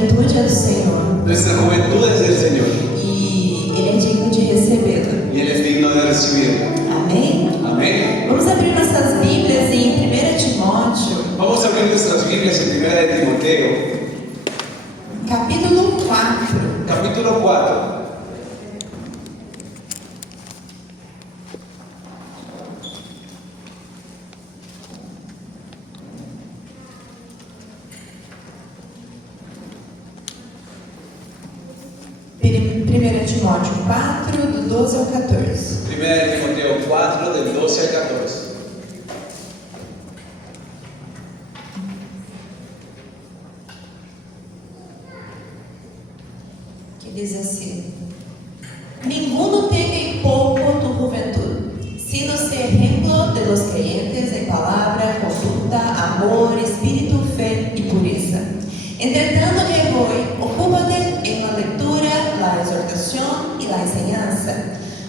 juventude é do Senhor. Nuestra juventud es del Señor. E Ele é digno de recebê-la. Y Él es digno de recibirla. Amém? Amén. Vamos abrir nossas Bíblias em 1 Timóteo, Vamos a abrir nuestras Biblias en 1 de Timoteo, capítulo 4. capítulo 4. Primeira Timóteo 4, do 12 ao 14. 1 de Timoteo 4, del 12 al 14. Que diz assim: Ninguno tenga en poco tu juventud, sino sea ejemplo de los creyentes en palabra, conducta, amor, espíritu, fe y pureza. Entretanto que voy, ocúpate en la lectura, la exhortación y la enseñanza.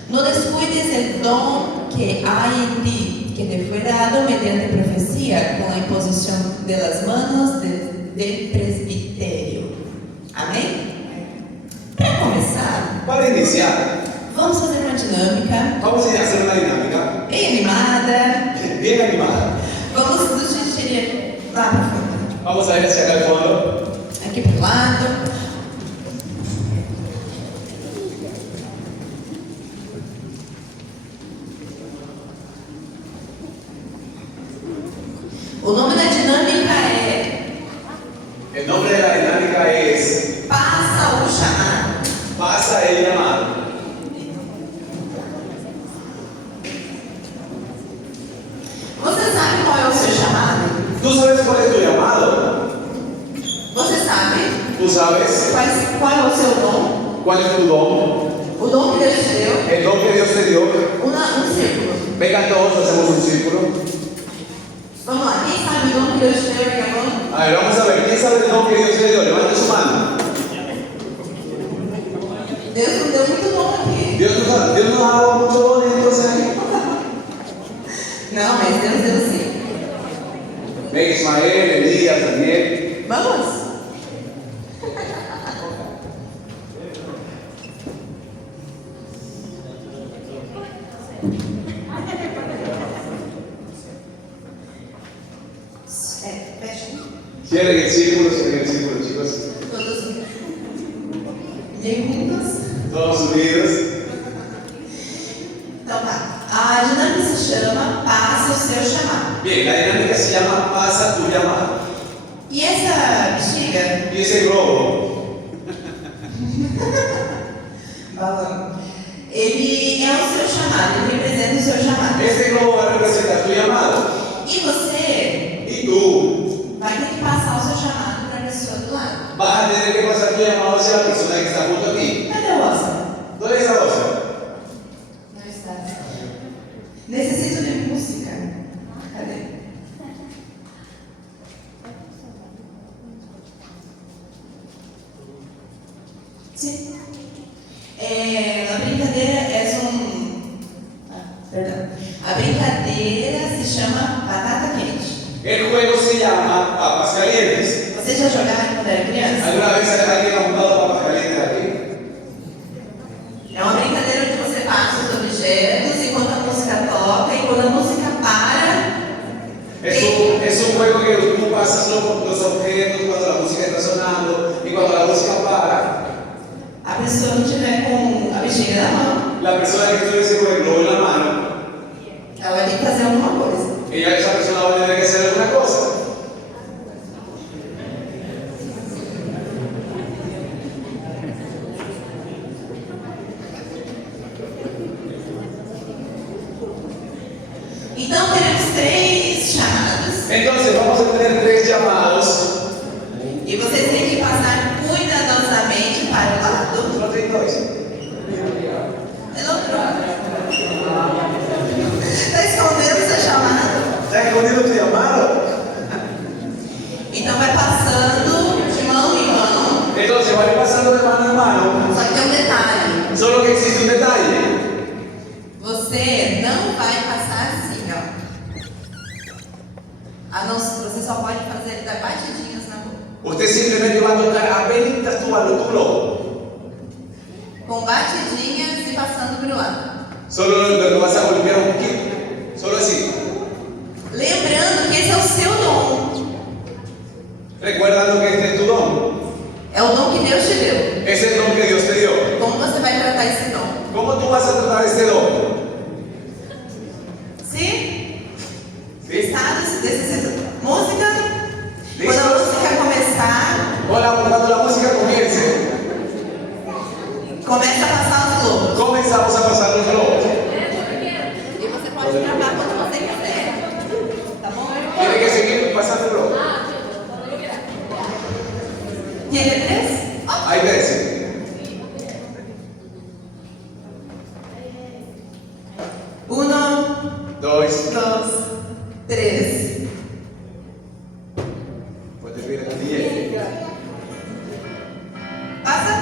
No descuides el don que hay en ti, que te fue dado mediante profecía, con la imposición de las manos del presbiterio. Amém? Para começar, Para iniciar, vamos fazer uma dinâmica vamos a hacer una dinámica bem animada. bien animada. Vamos do xixi lá para fora, Vamos a ir hacia acá al fondo. aqui para o lado. O nome da dinâmica é El nombre de la dinámica es Passa o Chamado. Pasa el llamado. Você sabe qual é o seu chamado? ¿Tú sabes cuál es tu llamado? Você sabe ¿Tú sabes qual é o seu dom? cuál es tu don? O dom que Deus te deu? El don que Dios te dio. Um círculo. Vengan todos, hacemos un círculo. Vamos lá, quem sabe o dom que Deus te deu? Erga a mão. A ver, vamos a ver, ¿quién sabe el don que Dios te dio? Levante su mano. Deus nos deu muito dom aqui. Dios nos ha dado mucho don entonces ahí. Não, mas Deus deu sim. Ven, Ismael, Elías, Daniel. Vamos? Fecha. Cierren el círculo, chicos. Todos bem juntos. Todos unidos. Então tá. A dinâmica se chama Passa o seu chamado. Bien, la dinámica se llama Pasa tu llamado. E essa bexiga, Y ese globo, balão, ele é o seu chamado, ele representa o seu chamado. este globo va a representar tu llamado. E você Y tú vai ter que passar o seu chamado para a pessoa do lado. vas a tener que pasar tu llamado hacia la persona que está junto a ti. Cadê o Oscar? ¿Dónde está Rosa? Não está. Necessito de música. Cadê? Sim. A brincadeira é perdão. A brincadeira se chama Batata Quente. El juego se llama Papas Calientes. Vocês já jogaram quando era criança? ¿Alguna vez alguien ha jugado papas calientes aquí? É uma brincadeira onde você passa os objetos enquanto a música toca e quando a música para. Es un juego que tú pasas los objetos cuando la música está sonando y cuando la música para, A pessoa que estiver com a bexiga na mão, la persona que estuviese con el globo en la mano, ela vai ter que fazer alguma coisa. esa persona va a tener que hacer alguna cosa. Então teremos 3 chamados Entonces vamos a tener 3 llamados. e vocês têm que passar cuidadosamente para o lado. Solo tem 2. El outro. Está escondendo o seu chamado. ¿Está escondido tu llamado? Então vai passando de mão em mão. Entonces va a ir pasando de mano en mano. Só que tem um detalhe. Solo que existe un detalle. Você não vai passar assim, ó. Você só pode fazer dar batidinhas na boca. Usted simplemente va a tocar apenas tu lobo. Com batidinhas e passando pelo lado. Solo lo vas a golpear un poquito. Solo así. Lembrando que esse é o seu dom. Recuerda que este es tu don. É o dom que Deus te deu. Es el don que Dios te dio. Como você vai tratar esse dom? ¿Cómo tú vas a tratar este don? Sim? ¿Sí? Estados desse música. Listo. Quando a música começar, Cuando la música comience, começa a passar os lobos. comenzamos a pasar los globos. E você pode gravar quando você quiser. Tá bom? Tiene que seguir pasando el globo. Tiene 3? Hay 3. Uno, 2. 2, 3. Puedes ver el DJ. Passa.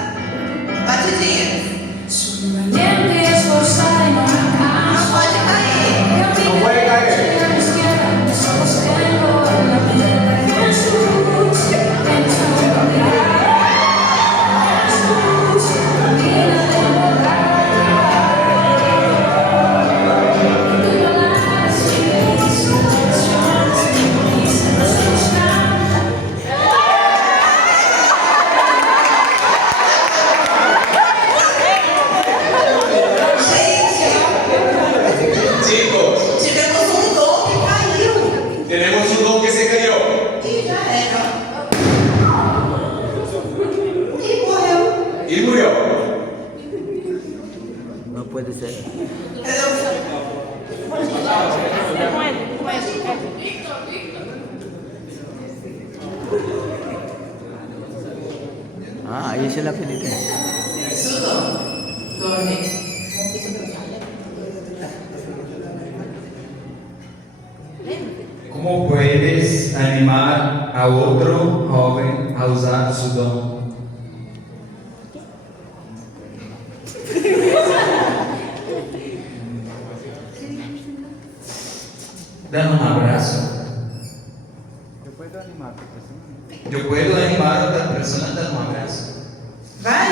Batidinhas. Soy valiente, esforzada y no me Não canso. pode cair. No puede caer. A la izquierda, me sostengo en la vida de Jesús. Pensando en Jesús, camina de verdad. Vivo las situaciones que me dicen asustar. Gente, Chicos, tivemos um dom que caiu. tenemos un don que se cayó. E já era. E morreu. Y murió. No puede ser. Entendeu? Ah, ahí es la penitencia. Su dom. Dorme. ¿Cómo puedes animar a otro joven a usar su don? Dando un abrazo. Yo puedo animar a otra persona dando un abrazo. Vai?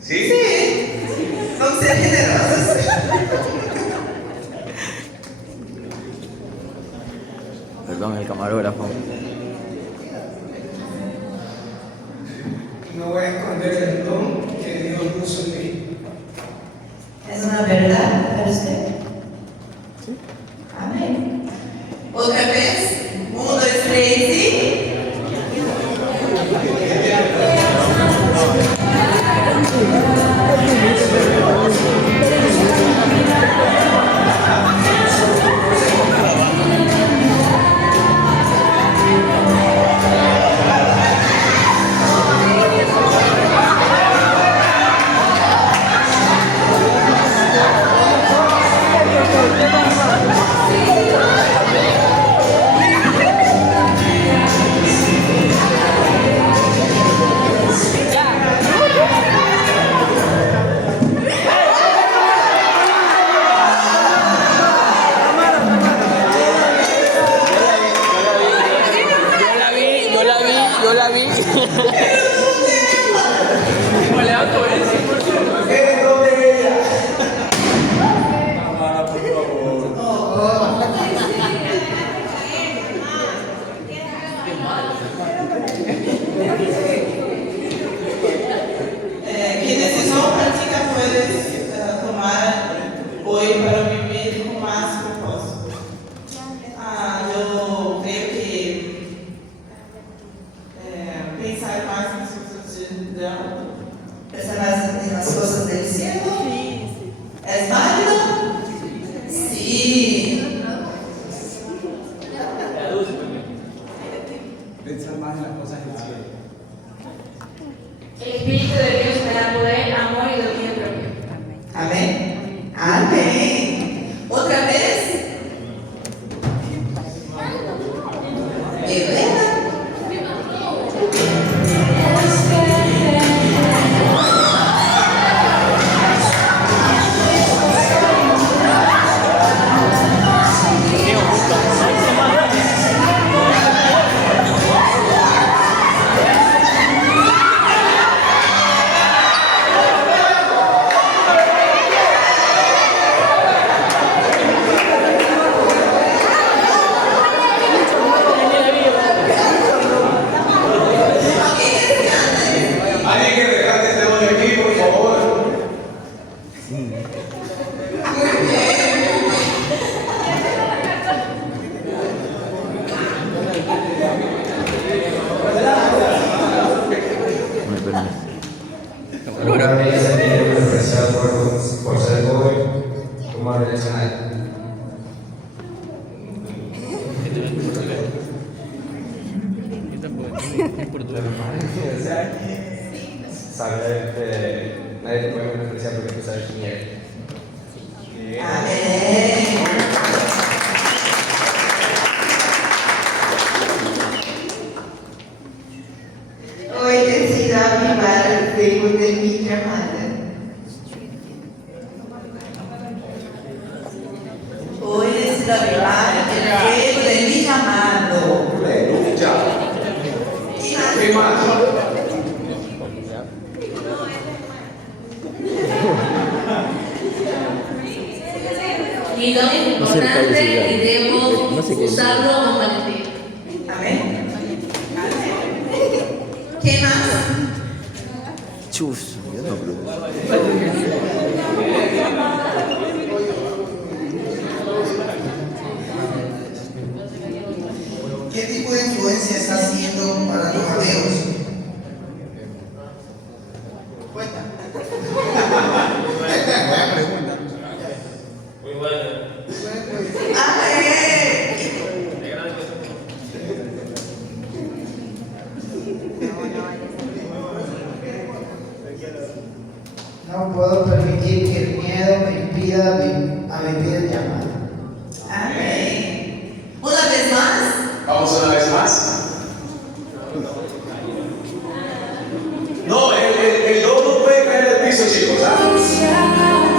¿Sí? Sim. Vamos ser generosos. Perdón, el camarógrafo. No voy a esconder el don que Dios puso en mí. Es una verdad para usted. Amém. Outra vez. 1, 2, 3 e. Yo la vi. Es don de ella. ¿Qué decisión práctica puedes tomar hoy para vivir con más propósito? Yo creo que pensar más en las cosas de Dios. Pensar en las cosas del cielo. ¿Es válido? Sí. Pensar más en las cosas del cielo. El Espíritu de Dios me da poder, amor y dominio propio. Amém? Amém. Outra vez. Helena. Nadie te puede menospreciar porque tú sabes quién eres. Amén. Hoy decido avivar el fuego de mi llamada. Hoy decido avivar el fuego de mi llamado. Aleluya. ¿Qué más? ¿Qué más? Mi don es No sé qué importante decir. y debo No sé qué decir. usarlo con valentía. Amén. ¿Qué más? Chus, yo no creo. ¿Qué tipo de influencia está haciendo para los ateos? Cuenta. Buena pregunta. Amén. No puedo permitir que el miedo me impida a vivir el llamado. Amén. Una vez más. Vamos una vez más. No, el don no puede caer del piso, chicos. ¿Ah?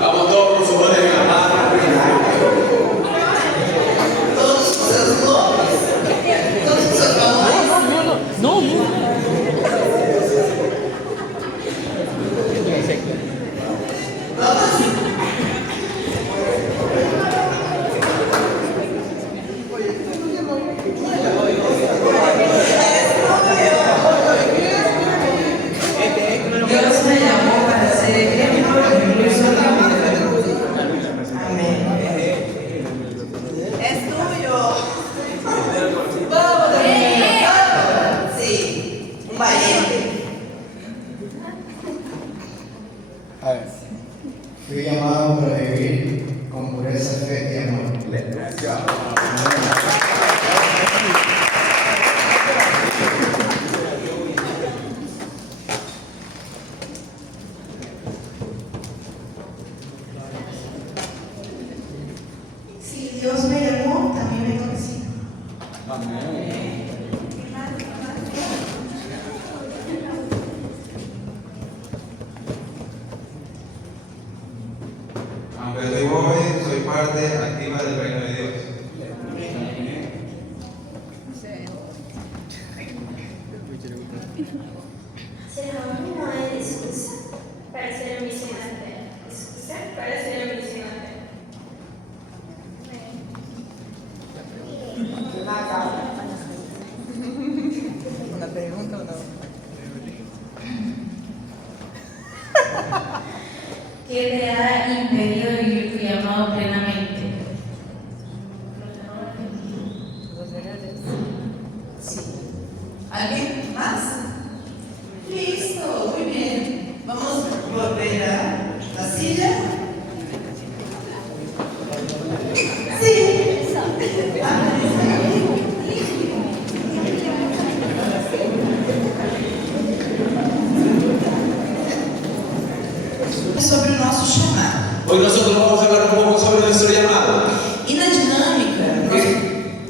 Vamos todos con sus dones en la mano. Todos sus dones. Todos sus dones. Dios me llamó para ser ejemplo incluso en la vida. Amén. Es tuyo. Vamos, Daniel. Sí, un valiente. A ver. Fui llamado para vivir con pureza, fe y amor. Si Dios me llamó, también me conocí. Aunque soy joven, soy parte activa del reino de Dios. Señor, no hay excusa para ser un misionero. Excusa para ser un misionero. Una pregunta o no. ¿Qué te ha impedido vivir tu llamado plenamente? Sí. ¿Alguien más? Listo, muy bien. Vamos a volver a la silla. Sí. Ah, Hoy nosotros vamos a hablar un poco sobre nuestro llamado. E na dinâmica,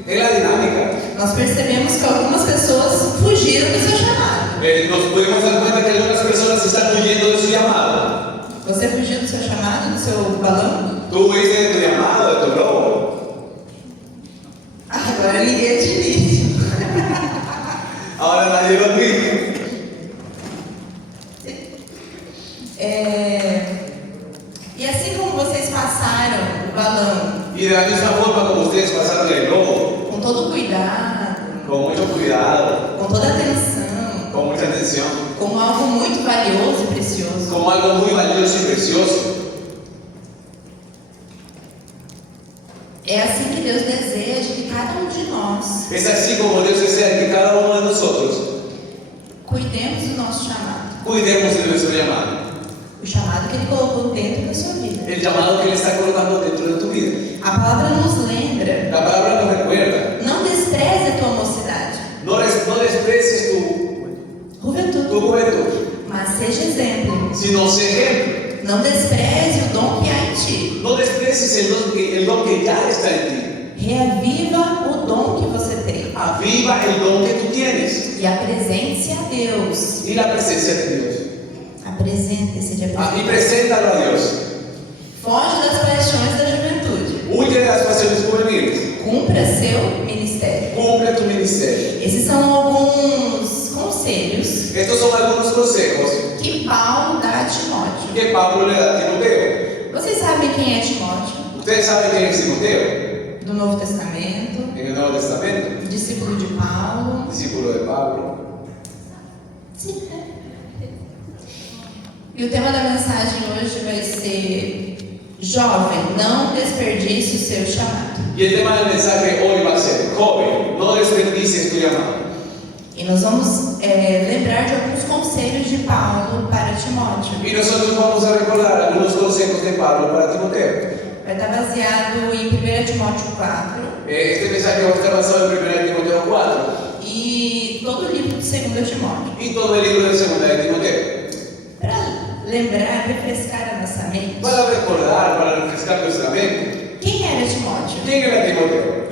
En la dinámica, nós percebemos que algumas pessoas fugiram do seu chamado. nos podemos dar cuenta que algunas personas están huyendo de su llamado. Você fugiu do seu chamado, do seu balão? Tú huiste de tu llamado, de tu globo. Agora ninguém admite. Ahora nadie lo admite. E assim como vocês passaram o balão Y de la misma forma como ustedes pasaron el globo, com todo cuidado, con mucho cuidado, com toda atenção, con mucha atención, como algo muito valioso e precioso, como algo muy valioso y precioso. é assim que Deus deseja que cada um de nós Es así como Dios desea que cada uno de nosotros cuidemos do nosso chamado. cuidemos de nuestro llamado. O chamado que Ele colocou dentro da sua vida. El llamado que Él está colocando dentro de tu vida. A palavra nos lembra, La palabra nos recuerda. não despreze a tua mocidade, No desprecies tu juventude, juventud, mas seja exemplo. sino sé ejemplo. Não despreze o dom que há em ti. No desprecies el don que ya está en ti. Reaviva o dom que você tem. Aviva el don que tú tienes E apresente-se a Deus. y la presencia de Dios. Apresente-se de Y apresente. preséntalo a Dios. Foge das paixões da juventude. Huye de las pasiones juveniles. Cumpra seu ministério. Cumple tu ministerio. Esses são alguns conselhos Estos son algunos consejos que Paulo dá a Timóteo. que Pablo le da a Timoteo. Vocês sabem quem é Timóteo? Ustedes saben quién es Timoteo Do Novo Testamento, en el Nuevo Testamento. discípulo de Paulo. Discípulo de Pablo. Sim, é. E o tema da mensagem hoje vai ser: jovem, não desperdice o seu chamado. Y el tema del mensaje hoy va a ser: joven, no desperdicies tu llamado. E nós vamos lembrar de alguns conselhos de Paulo para Timóteo. Y nosotros vamos a recordar algunos consejos de Pablo para Timoteo. Vai estar baseado em 1 Timóteo 4 Este mensaje va a estar basado en 1 Timoteo 4 e todo o livro de 2 Timóteo. y todo el libro de 2 de Timoteo. Para lembrar, refrescar a nossa mente. Para recordar, para refrescar nuestra mente. Quem era Timóteo? ¿Quién era Timoteo?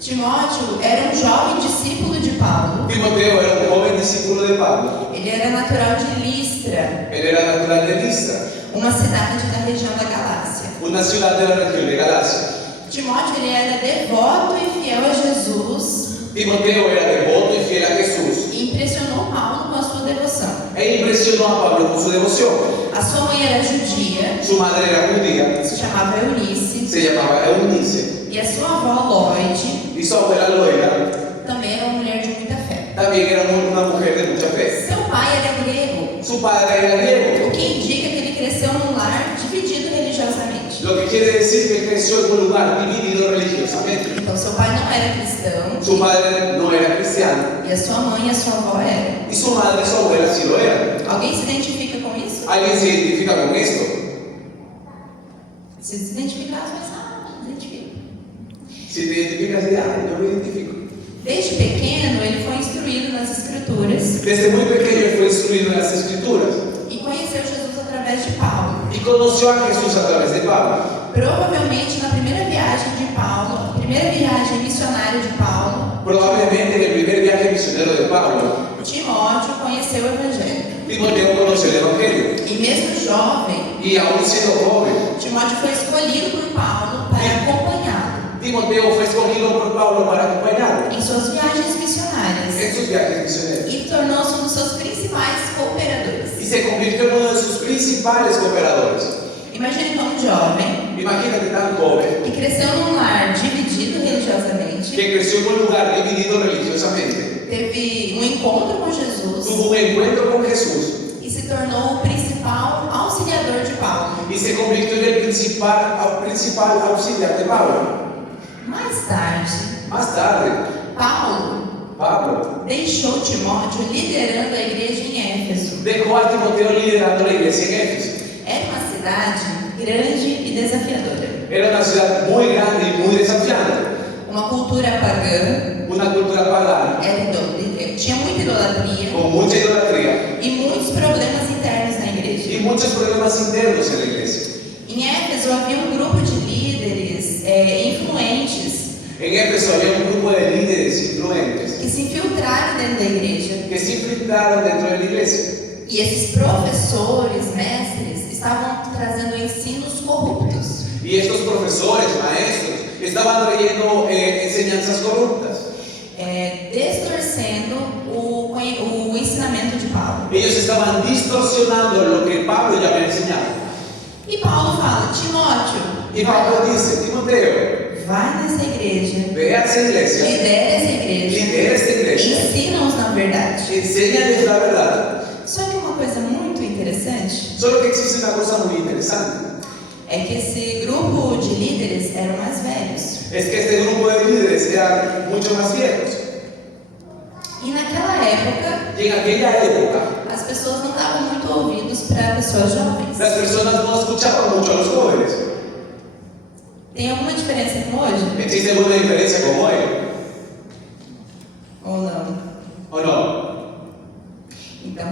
Timóteo era um jovem discípulo de Paulo. Timoteo era un joven discípulo de Pablo. Ele era natural de Listra, Él era natural de Listra, uma cidade da região da Galácia. una ciudad de la región de Galacia. Timóteo ele era devoto e fiel a Jesus Timoteo era devoto y fiel a Jesús e impressionou Paulo com a sua devoção. e impresionó a Pablo con su devoción. A sua mãe era judia, Su madre era judía, se chamava Eunice, se llamaba Eunice, e a sua avó Lloyd y su abuela Loida também era uma mulher de muita fé. también era una mujer de mucha fe. Seu pai era grego, Su padre era griego, o que indica que ele cresceu num lar dividido religiosamente. lo que quiere decir que creció en un lugar dividido religiosamente. Então seu pai não era cristão Su padre no era cristiano e a sua mãe e a sua avó eram. y su madre y su abuela sí lo eran. Alguém se identifica com isso? ¿Alguien se identifica con esto? Se identificar, você vai se identifica. Si te identificas, dirás, yo me identifico. Desde pequeno, ele foi instruído nas Escrituras Desde muy pequeño él fue instruido en las Escrituras e conheceu Jesus através de Paulo. y conoció a Jesús a través de Pablo. Provavelmente, na primeira viagem de Paulo, a primeira viagem missionária de Paulo, Probablemente en el primer viaje misionero de Pablo, Timóteo conheceu o Evangelho. Timoteo conoció el Evangelio E mesmo jovem, y aún siendo joven, Timóteo foi escolhido por Paulo para acompanhá-lo Timoteo fue escogido por Pablo para acompañarlo em suas viagens missionárias en sus viajes misioneros e tornou-se um dos seus principais cooperadores. y se convirtió en uno de sus principales cooperadores. Imagine como um jovem Imagínate tan joven que cresceu num lar dividido religiosamente, que creció en un lugar dividido religiosamente, teve um encontro com Jesus tuvo un encuentro con Jesús e se tornou o principal auxiliador de Paulo. y se convirtió en el principal auxiliar de Pablo. Mais tarde, Más tarde, Pablo deixou Timóteo liderando a igreja em Éfeso. dejó a Timoteo liderando la iglesia en Éfeso. Era uma cidade grande e desafiadora. Era una ciudad muy grande y muy desafiante, Uma cultura pagã, una cultura pagana, tinha muita idolatria con mucha idolatría e muitos problemas internos na igreja. y muchos problemas internos en la iglesia. Em Éfeso Éfeso havia um grupo de líderes influentes En Éfeso había un grupo de líderes influentes que se infiltraram dentro da igreja. que se infiltraron dentro de la iglesia. E esses professores, mestres, estavam trazendo ensinos corruptos. Y estos profesores, maestros, estaban trayendo enseñanzas corruptas. Distorcendo o ensinamento de Paulo. Ellos estaban distorsionando lo que Pablo ya había enseñado. E Paulo fala, Timóteo, Y Pablo dice, Timoteo, vai nessa igreja, ve a esa iglesia, lidera essa igreja, lidera esta iglesia, ensina-os na verdade. enséñales la verdad. Só que uma coisa muito interessante Solo que existe una cosa muy interesante. é que esse grupo de líderes eram mais velhos. Es que este grupo de líderes eran mucho más viejos. E naquela época, Y en aquella época, as pessoas não davam muito ouvidos para pessoas jovens. las personas no escuchaban mucho a los jóvenes. Tem alguma diferença com hoje? ¿Existe alguna diferencia con hoy? Ou não? ¿O no? Então,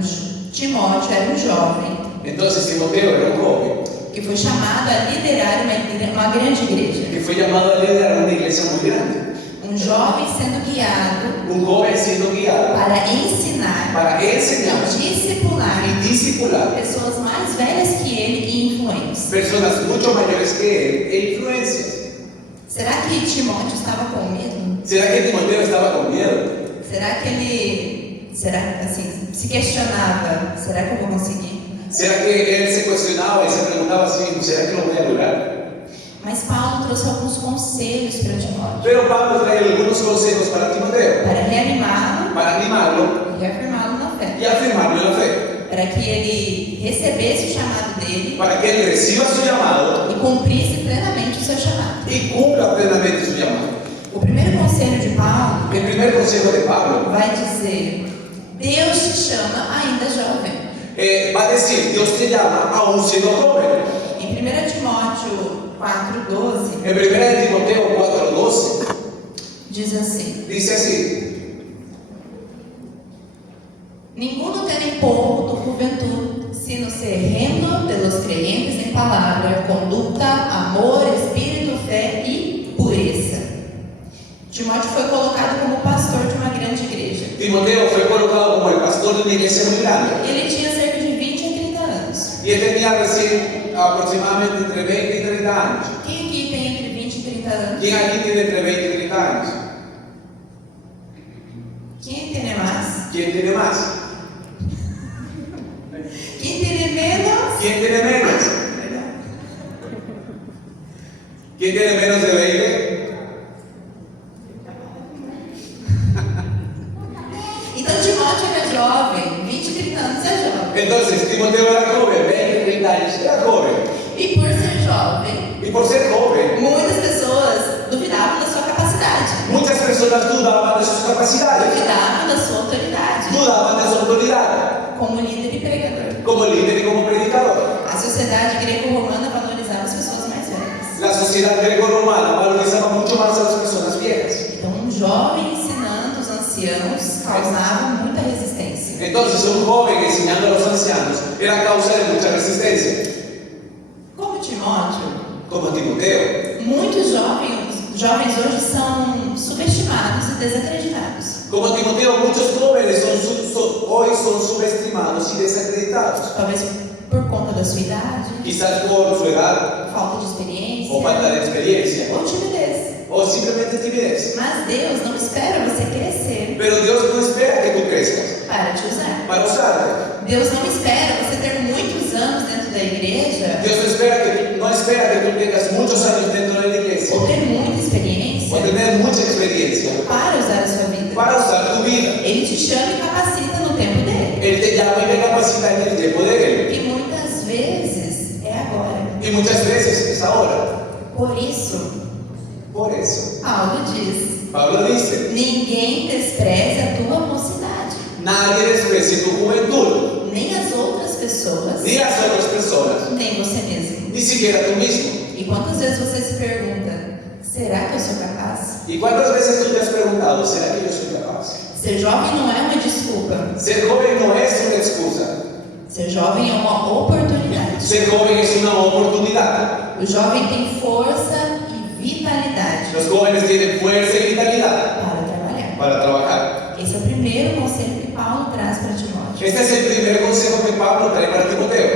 Timóteo era um jovem Entonces Timoteo era un joven que foi chamado a liderar uma grande igreja. que fue llamado a liderar una iglesia muy grande. Um jovem sendo guiado Un joven siendo guiado para ensinar, para enseñar discipular y discipular pessoas mais velhas que ele e influentes. personas mucho mayores que él e influencias. Será que Timóteo estava com medo? ¿Será que Timoteo estaba con miedo? Será que ele, assim, se questionava, será que eu vou conseguir? ¿Será que él se cuestionaba y se preguntaba así, ¿será que lo voy a lograr? Mas Paulo trouxe alguns conselhos para Timóteo, Pero Pablo trae algunos consejos para Timoteo, para reanimá-lo para animarlo e reafirmá-lo na fé, y afirmarlo en la fe, para que ele recebesse o chamado dele para que él reciba su llamado e cumprisse plenamente o seu chamado. y cumpla plenamente su llamado. O primeiro conselho de Paulo El primer consejo de Pablo vai dizer: Deus te chama ainda jovem. va a decir, Dios te llama aún siendo joven. Em 1 Timóteo 4,12 En 1 Timoteo 4:12 diz assim: dice así: Ninguno tiene pouco tu juventud, sino ser ejemplo de los creyentes en palabra, conducta, amor, espírito, fé e pureza. Timóteo foi colocado como pastor de uma grande igreja. Timoteo fue colocado como el pastor de una iglesia muy grande. Ele tinha cerca de 20 a 30 anos. Y él tenía recién aproximadamente entre 20 y 30 años. Quem aqui tem entre 20 e 30 anos? ¿Quién aquí tiene entre 20 y 30 años? Quem tem mais? ¿Quién tiene más? Quem tem menos? ¿Quién tiene menos? ¿Quién tiene menos de 20? Então Timóteo era jovem, 20 e 30 anos é jovem. Entonces Timoteo era joven, 20 y 30 años, era joven. E por ser jovem, Y por ser joven, muitas pessoas duvidavam da sua capacidade, muchas personas dudaban de sus capacidades, duvidavam da sua autoridade dudaban de su autoridad como líder e pregador. como líder y como predicador. A sociedade greco-romana valorizava as pessoas mais velhas. La sociedad greco-romana valorizaba mucho más a las personas viejas. Então, um jovem ensinando os anciãos causava muita resistência. Entonces un joven enseñando a los ancianos era causa de mucha resistencia. Como Timóteo, Como Timoteo. muitos jovens hoje são subestimados e desacreditados. Como Timoteo, muchos jóvenes hoy son subestimados y desacreditados. Talvez por conta da sua idade, Quizás por su edad falta de experiência o falta de experiencia ou timidez. o simplemente timidez. Mas Deus não espera você crescer Pero Dios no espera que tú crezcas para te usar. para usarte. Deus não espera você ter muitos anos dentro da igreja Dios no espera que tú tengas muchos años dentro de la iglesia ou ter muita experiência o tener mucha experiencia para usar a sua vida. para usar tu vida. Ele te chama e capacita no tempo dele. Él te llama y te capacita en el tiempo de Él. E muitas vezes é agora. Y muchas veces es ahora. Por isso, Por eso, Paulo diz: Pablo dice, ninguém despreze a tua mocidade, nadie desprecie tu juventud, nem as outras pessoas, ni las otras personas, nem você mesmo. ni siquiera tú mismo. E quantas vezes você se pergunta: será que eu sou capaz? ¿Y cuántas veces tú te has preguntado, ¿será que yo soy capaz? Ser jovem não é uma desculpa. Ser joven no es una excusa. Ser jovem é uma oportunidade. Ser joven es una oportunidad. O O jovem tem força e vitalidade Los jóvenes tienen fuerza y vitalidad para trabalhar. para trabajar. Esse é o primeiro conselho que Paulo traz para Timóteo. Este es el primer consejo que Pablo trae para Timoteo.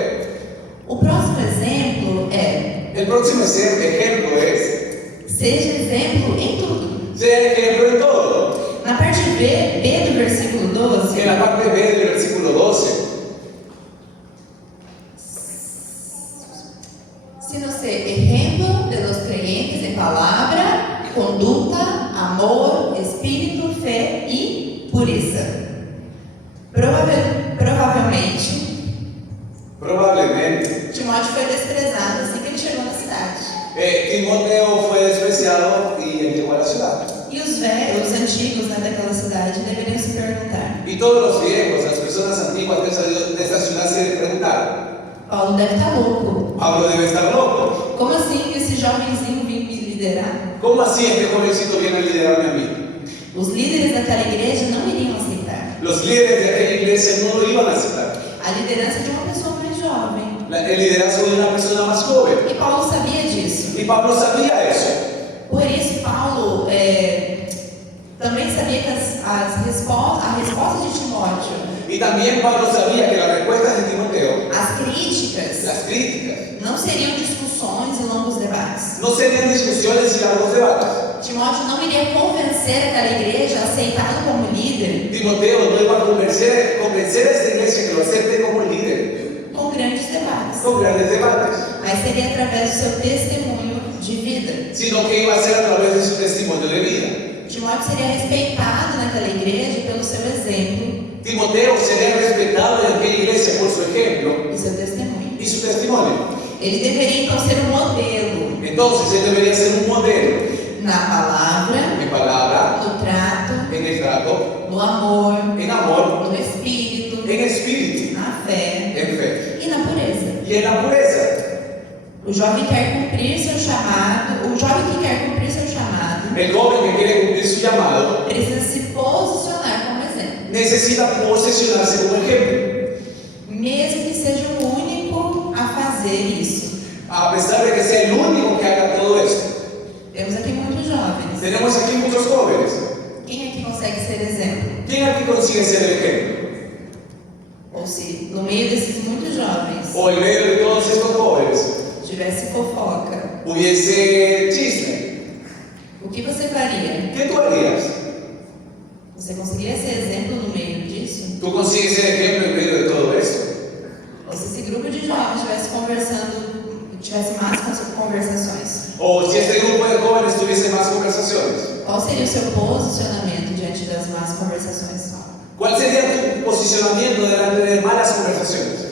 O próximo exemplo é: El próximo ejemplo es, seja exemplo em tudo. sea ejemplo en todo. Na parte B do versículo 12, En la parte B del versículo 12, sino ser ejemplo de los creyentes en palabra, conduta, amor, espírito, fé e pureza. Provavelmente, Timóteo foi desprezado assim que ele chegou na cidade. Timoteo fue despreciado y llegó a la ciudad. E os antigos daquela cidade deveriam se perguntar: Y todos los viejos, las personas antiguas de esta ciudad se preguntaron, Paulo deve estar louco. Pablo debe estar loco. Como assim que esse jovenzinho vem me liderar? ¿Cómo así este jovencito viene a liderarme a mí? Os líderes daquela igreja não iriam aceitar Los líderes de aquella iglesia no lo iban a aceptar. a liderança de uma pessoa mais jovem. El liderazgo de una persona más joven. E Paulo sabia disso. Y Pablo sabía eso. Por isso, Paulo também sabia que a resposta de Timóteo, Y también Pablo sabía que las respuestas de Timoteo, as críticas, las críticas, não seriam discussões e longos debates. no serían discusiones y largos debates. Timóteo não iria convencer aquela igreja a aceitá-lo como líder Timoteo no iba a convencer a esta iglesia que lo acepte como líder com grandes debates, con grandes debates, mas seria através do seu testemunho de vida. sino que iba a ser a través de su testimonio de vida. Timóteo seria respeitado naquela igreja pelo seu exemplo Timoteo sería respetado en aquella iglesia por su ejemplo e seu testemunho. y su testimonio. Ele deveria então ser um modelo Entonces él debería ser un modelo na palavra, en palabra, no trato, en el trato, no amor, en amor, no espírito, en espíritu, na fé en fe e na pureza. y en la pureza. O jovem quer cumprir seu chamado, o jovem que quer cumprir seu chamado El joven que quiere cumplir su llamado precisa se posicionar como exemplo, necesita posicionarse como ejemplo, mesmo que seja o único a fazer isso. a pesar de que sea el único que haga todo esto. Temos aqui muitos jovens. Tenemos aquí muchos jóvenes. Quem aqui consegue ser exemplo? ¿Quién aquí consigue ser el ejemplo? Ou se no meio desses muitos jovens O en medio de todos estos jóvenes tivesse fofoca, hubiese chisme, o que você faria? ¿qué tú harías? Você conseguiria ser exemplo no meio disso? ¿Tú consigues ser ejemplo en medio de todo esto? Ou se esse grupo de jovens estivesse tivesse mais conversações, O si este grupo de jóvenes tuviese más conversaciones, qual seria o seu posicionamento diante das más conversações? ¿cuál sería tu posicionamiento delante de malas conversaciones?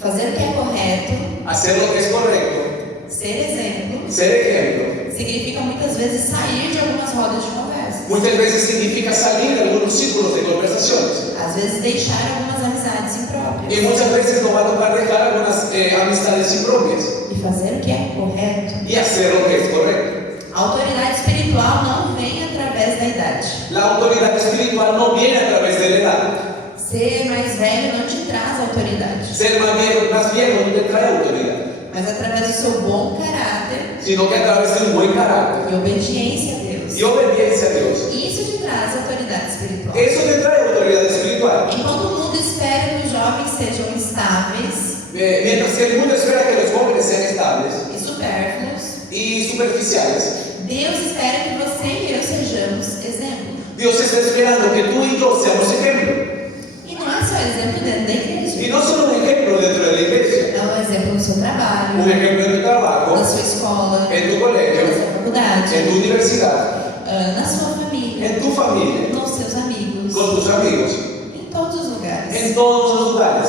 Fazer o que é correto, Hacer lo que es correcto, ser exemplo, ser ejemplo, significa muitas vezes sair de algumas rodas de conversa. muchas veces significa salir de algunos círculos de conversaciones. Às vezes deixar algumas amizades Y impróprias muchas veces nos va a tocar dejar algunas amistades impropias e fazer o que é correto. y hacer lo que es correcto. A autoridade espiritual não vem através da idade. La autoridad espiritual no viene a través de la edad. Ser mais velho não te traz autoridade, Ser más viejo no te trae autoridad, mas através do seu bom caráter sino que a través de un buen carácter e obediência a Deus. y obediencia a Dios. Isso te traz autoridade espiritual. Eso te trae autoridad espiritual. Enquanto o mundo espera que os jovens sejam estáveis Mientras que el mundo espera que los jóvenes sean estables e supérfluos, y superficiales, Deus espera que você e eu sejamos exemplo. Dios está esperando que tú y yo seamos ejemplo. E não é só exemplo dentro da igreja. Y no solo un ejemplo dentro de la iglesia, É um exemplo no seu trabalho, un ejemplo en tu trabajo, na sua escola, en tu na colegio, sua faculdade, en tu universidad, na sua família, en tu familia, nos seus amigos, con tus amigos, em todos os lugares. en todos los lugares.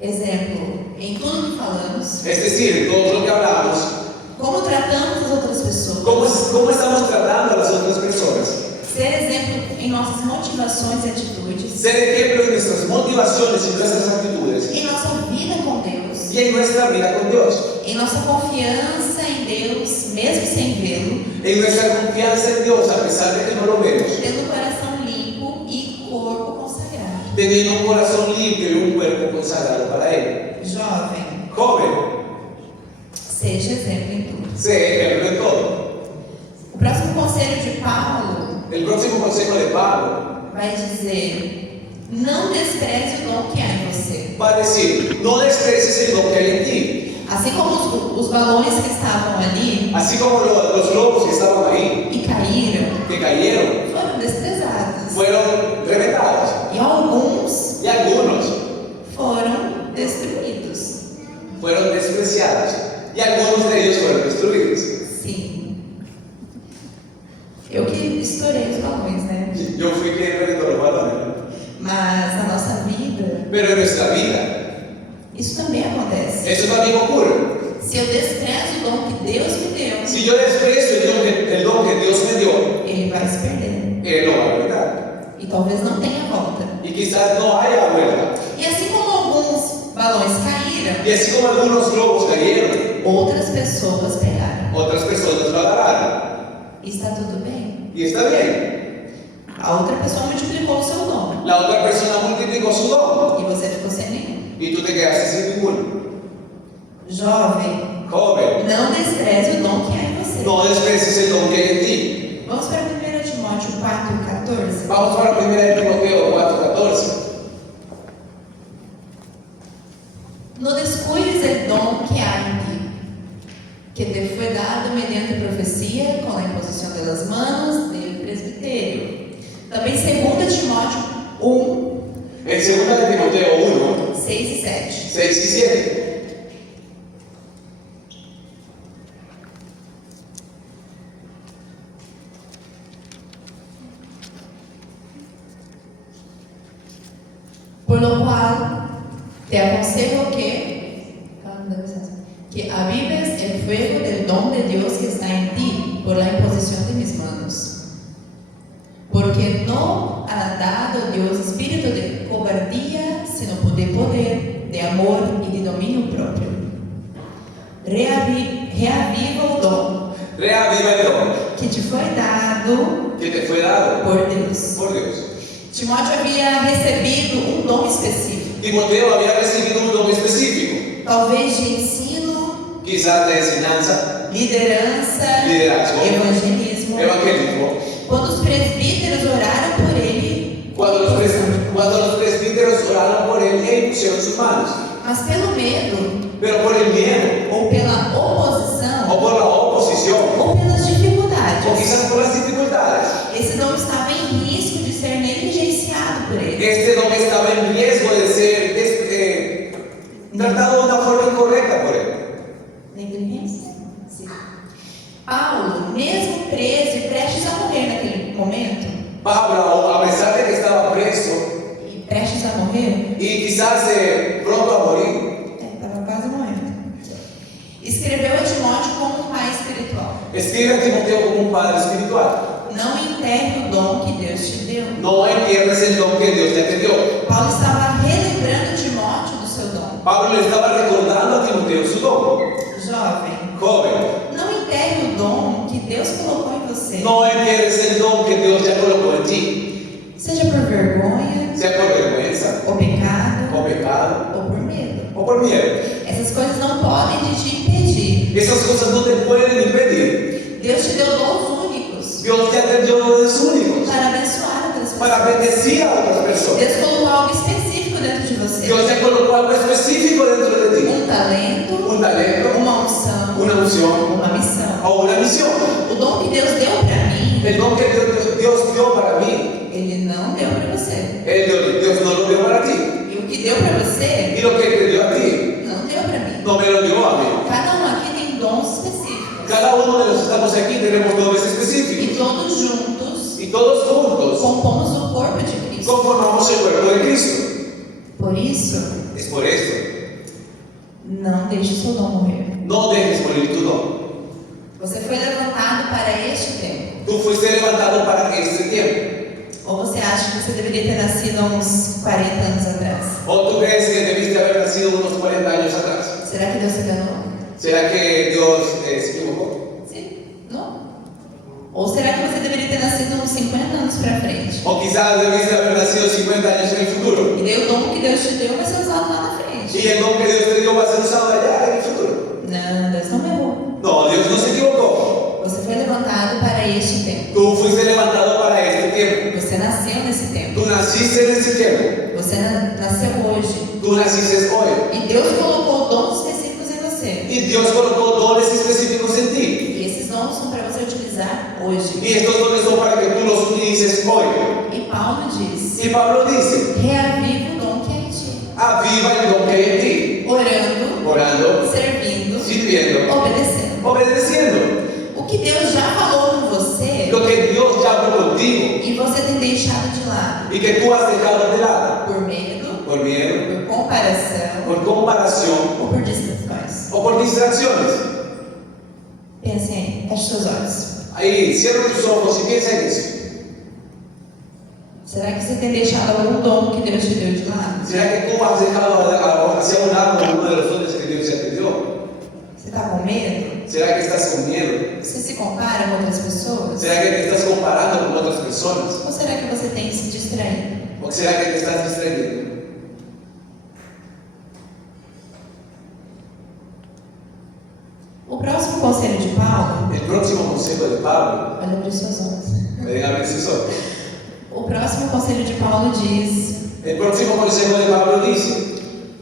Exemplo, em tudo que falamos, Es decir, en todo lo que hablamos, como tratamos as outras pessoas, cómo estamos tratando a las otras personas. ser exemplo em nossas motivações e atitudes, Ser ejemplo en nuestras motivaciones y nuestras actitudes em nossa vida com Deus, y en nuestra vida con Dios, em nossa confiança em Deus, mesmo sem vê-lo, en nuestra confianza en Dios a pesar de que no lo vemos, tendo o coração limpo e corpo consagrado. teniendo un corazón limpio y un cuerpo consagrado para Él. Jovem, Joven, Seja exemplo em tudo. Sé ejemplo en todo. O próximo conselho de Paulo El próximo consejo de Pablo vai dizer: não despreze o dom que há em você. va a decir, no desprecies el don que hay en ti. Assim como os balões que estavam ali Así como los globos que estaban ahí, e caíram, que cayeron, foram desprezados. fueron reventados. E alguns Y algunos foram destruídos. fueron despreciados. Y algunos de ellos fueron destruidos. Sim. Eu que estourei os balões, né? Yo fui quien reventó los balones. Mas na nossa vida, Pero en nuestra vida, isso também acontece. eso también ocurre. Se eu desprezo o dom que Deus me deu, Si yo desprecio el don que Dios me dio, ele vai se perder. Él lo va a quitar. E talvez não tenha volta. Y quizás no haya vuelta. E assim como alguns balões caíram, Y así como algunos globos cayeron, outras pessoas pegaram. otras personas lo agarraron. E está tudo bem. Y está bien. A outra pessoa multiplicou o seu dom. La otra persona multiplicó su don E você ficou sem nenhum. y tú te quedaste sin ninguno. Jovem, Joven, não despreze o dom que há em você. no desprecies el don que hay en ti. Vamos para 1 Timóteo 4:14. Vamos para 1 Timoteo 4:14. No descuides el don que há en ti, que te fue dado mediante profecía con la imposición de las manos del presbiterio. Também 2 Timóteo 1, En 2 de Timoteo 1, 6 e 7. 6 y 7. Por lo cual te aconsejo que avives el fuego del don de Dios que está en ti por la imposición de mis manos. Porque no ha dado Dios espíritu de cobardía, sino de poder, de amor y de dominio propio. Reaviva o dom Reaviva el don que te foi dado que te fue dado por Deus. por Dios. Timóteo havia recebido um dom específico, Timoteo había recibido un don específico, talvez de ensino, quizás de enseñanza, liderança, liderazgo, evangelismo. evangelismo. Quando os presbíteros oraram por ele, Cuando los presbíteros oraron por él e pusieron sus manos, mas pelo medo, pero por el miedo, ou pela oposição, o por la oposición, ou pelas o dificuldades, quizás por las dificultades, esse dom estava em risco de ser negligenciado por ele. este don estaba en riesgo de ser tratado de una forma incorrecta por él. Negligência? Sim. Paulo, mesmo preso e prestes a morrer naquele momento, Pablo, a pesar de que estaba preso e prestes a morrer, y quizás pronto a morir, estava quase morrendo, escreveu a Timóteo como um pai espiritual. escribe a Timoteo como un padre espiritual. Não enterre o dom que Deus te deu. No entierres el don que Dios te dio. Paulo estava relembrando Timóteo do seu dom. Pablo le estaba recordando a Timoteo su don. Jovem, Joven, não enterre o dom que Deus colocou em você. no entierres el don que Dios ya colocó en ti, Seja por vergonha, sea por vergüenza, ou pecado, o pecado, ou por medo. o por miedo. Essas coisas não podem de te impedir. Esas cosas no te pueden impedir. Deus te deu dons únicos Dios ya te dio dones únicos para abençoar outras para pessoas. bendecir a otras personas. Deus colocou algo específico dentro de você. Dios ya colocó algo específico dentro de ti. Um talento, Un talento, uma unção, una unción uma missão. o una misión. O dom que Deus deu para mim, El don que Dios dio para mí, Ele não deu para você. Dios no lo dio para ti. E o que deu para você, Y lo que te dio a ti, não deu para mim. no me lo dio a mí. Cada um aqui tem dons específicos. Cada uno de los que estamos aquí tenemos dones E específicos. todos juntos Y todos juntos compomos o corpo de Cristo. conformamos el cuerpo de Cristo. Por isso, Es por esto. não deixe o seu dom morrer. No dejes morir tu don. Você foi levantado para este tempo. Tú fuiste levantado para este tiempo. Ou você acha que você deveria ter nascido há uns 40 anos atrás? ¿O tú crees que debiste haber nacido unos 40 años atrás? Será que Deus se enganou? ¿Será que Dios se equivocó? Sim? Não? Ou será que você deveria ter nascido uns 50 anos para frente? O quizás debiste haber nacido 50 años en el futuro. E daí o dom que Deus te deu vai ser usado lá na frente. Y el don que Dios te dio va a ser usado allá en el futuro. Nandas não errou. No, Dios no se equivocó. Você foi levantado para este tempo. Tú fuiste levantado para este tiempo. Você nasceu nesse tempo. Tú naciste en ese tiempo. Você nasceu hoje. Tú naciste hoy. E Deus colocou dons específicos em você. Y Dios colocó dones específicos en ti. E esses dons são para você utilizar hoje. Y estos dones son para que tú los utilices hoy. E Paulo diz: Y Pablo dice, reaviva o dom que é em ti. aviva el don que hay en ti. Orando, Orando, servindo, sirviendo, obedecendo. obedeciendo. O que Deus já falou com você Lo que Dios ya habló contigo e você tem deixado de lado y que tú has dejado de lado por medo, por miedo, por comparação por comparación ou por distrações. o por distracciones. Pensem aí, feche seus olhos. Ahí, cierra tus ojos y piensa en eso. Será que você tem deixado algum dom que Deus te deu de lado? ¿Será que tú has dejado hacia un lado uno de los dones que Dios ya te dio? Você está com medo? ¿Será que estás con miedo? Você se compara com outras pessoas? ¿Será que te estás comparando con otras personas? Ou será que você tem se distraído? ¿O será que te estás distrayendo? O próximo conselho de Paulo, El próximo consejo de Pablo, olha para os seus olhos. pueden abrir sus ojos. O próximo conselho de Paulo diz: El próximo consejo de Pablo dice,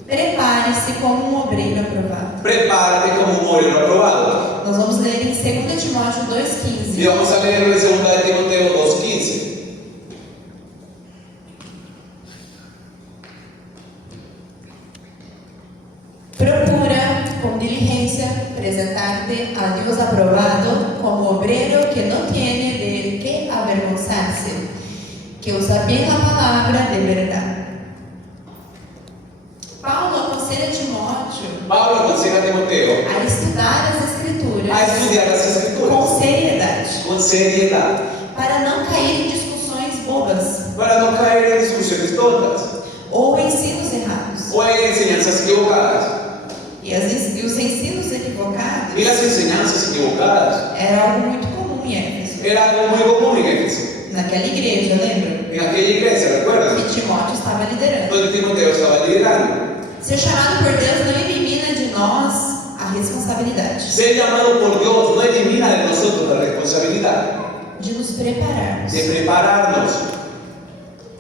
prepare-se como um obreiro aprovado. prepárate como un obrero aprobado. Nós vamos ler em 2 Timóteo 2,15. Y vamos a leer en 2 de Timoteo 2:15. Procura com diligência apresentar-te a Deus aprovado como obreiro que não tiene de que avergonzar-se, que usa bem a palavra de verdade. Paulo aconselha Timóteo Pablo aconseja a Timoteo a estudar as Escrituras a estudiar las Escrituras com seriedade, con seriedad, para não cair em discussões bobas para no caer en discusiones tontas ou ensinos errados. o en enseñanzas equivocadas. E os ensinos equivocados Y las enseñanzas equivocadas era algo muito comum em Éfeso. era algo muy común en Éfeso, Naquela igreja, lembra? en aquella iglesia, ¿recuerdas? Que Timóteo estava liderando. Donde Timoteo estaba liderando. Ser chamado por Deus não elimina de nós a responsabilidade Ser llamado por Dios no elimina de nosotros la responsabilidad de nos prepararmos. de prepararnos.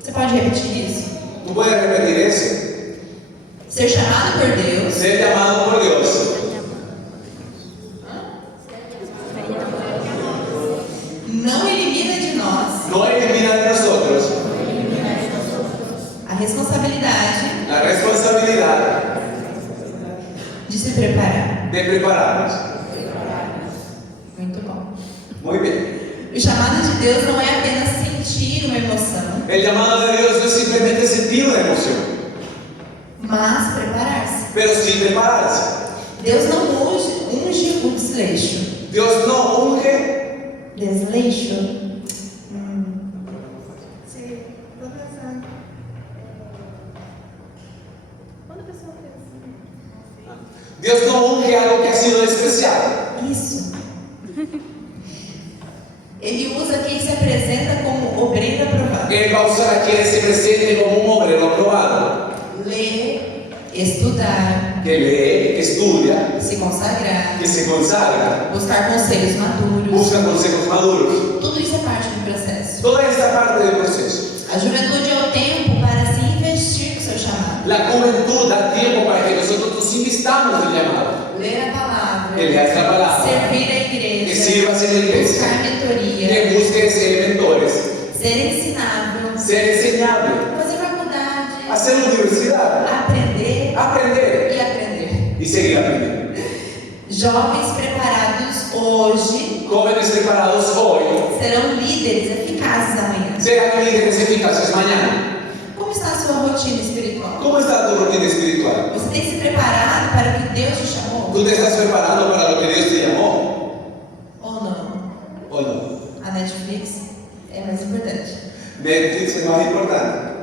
Você pode repetir isso? ¿Tú puedes repetir eso? Ser chamado por Deus Ser llamado por Dios não elimina de nós no elimina de nosotros a responsabilidade la responsabilidad de se preparar. de prepararnos. Muito bom. Muy bien. O chamado de Deus não é apenas sentir uma emoção, El llamado de Dios no es simplemente sentir una emoción, mas preparar-se. pero sí prepararse. Deus não unge o desleixo. Dios no unge. Desleixo? Sí, tô pensando. Quando a pessoa pensa. Dios no unge algo que ha sido despreciado. Isso. Ele usa quem se apresenta como obreiro aprovado. Él va a usar a quien se presente como un obrero aprobado, Ler, estudar, que lee, que estudia, se consagrar, que se consagra, buscar conselhos maduros. busca consejos maduros. Tudo isso é parte do processo. Toda esta parte del proceso. A juventude é o tempo para se investir no seu chamado. La juventud da tiempo para que nosotros nos invistamos del llamado, Ler a palavra, que leas la palabra, servir a que igreja, sirvas en la iglesia, buscar mentoria, que busques mentores, ser ensinável, ser enseñable, fazer faculdade, hacer universidad, aprender aprender e aprender. y seguir aprendiendo. Jovens preparados hoje Jóvenes preparados hoy serão líderes eficazes amanhã. serán líderes eficaces mañana. Como está a sua rotina espiritual? ¿Cómo está tu rutina espiritual? Você tem se preparado para o que Deus te chamou? ¿Tú te estás preparando para lo que Dios te llamó Ou não? o no? A Netflix é mais importante. Netflix es más importante.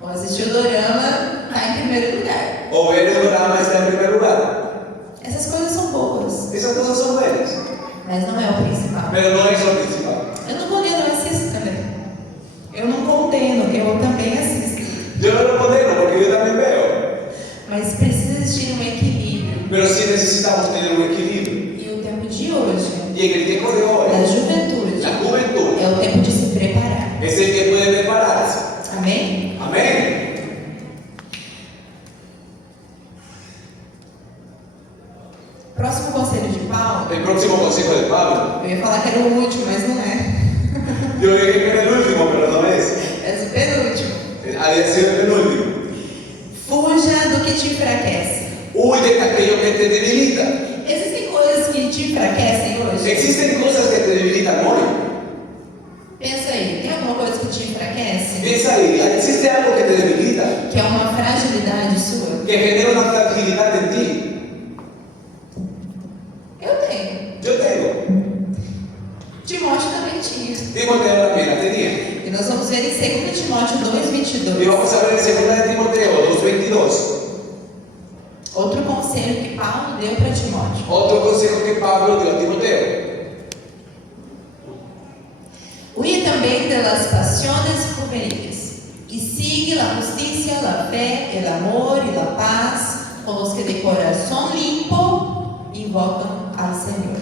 Ou assistir o dorama está em primeiro lugar. O ver el drama está en primer lugar. Essas coisas são boas, Esas cosas son buenas, mas não é o principal. pero no es lo principal. Eu não condeno, eu assisto também. Eu não condeno, eu também assisto. Yo no lo condeno porque yo también veo, Mas precisa existir um equilíbrio Pero sí necesitamos tener un equilibrio. E o tempo de hoje, Y en el tiempo de hoy, da juventude, la juventud é o tempo de se preparar. es el tiempo de prepararse. Amém? Amén. Próximo conselho de Paulo, El próximo consejo de Pablo. eu ia falar que era o último, mas não é. Yo dije que era el último, pero no es. É o penúltimo. Había sido el penúltimo. Fuja do que te enfraquece. Huye de aquello que te debilita. Existem coisas que te enfraquecem hoje? Existen cosas que te debilitan hoy. Pensa aí, tem alguma coisa que te enfraquece? Piensa ahí, existe algo que te debilita, Que é uma fragilidade sua? que genera una fragilidad en ti. Eu tenho. Yo tengo. Timóteo também tinha. Timoteo también la tenía. E nós vamos ver em 2 Timóteo 2:22. Y vamos a ver en 2 de Timoteo 2:22. Outro conselho que Paulo deu para Timóteo. Otro consejo que Pablo dio a Timoteo. Huye também de las pasiones juveniles y sigue la justicia, la fe, el amor y la paz con los que de corazón limpo invocan al Señor.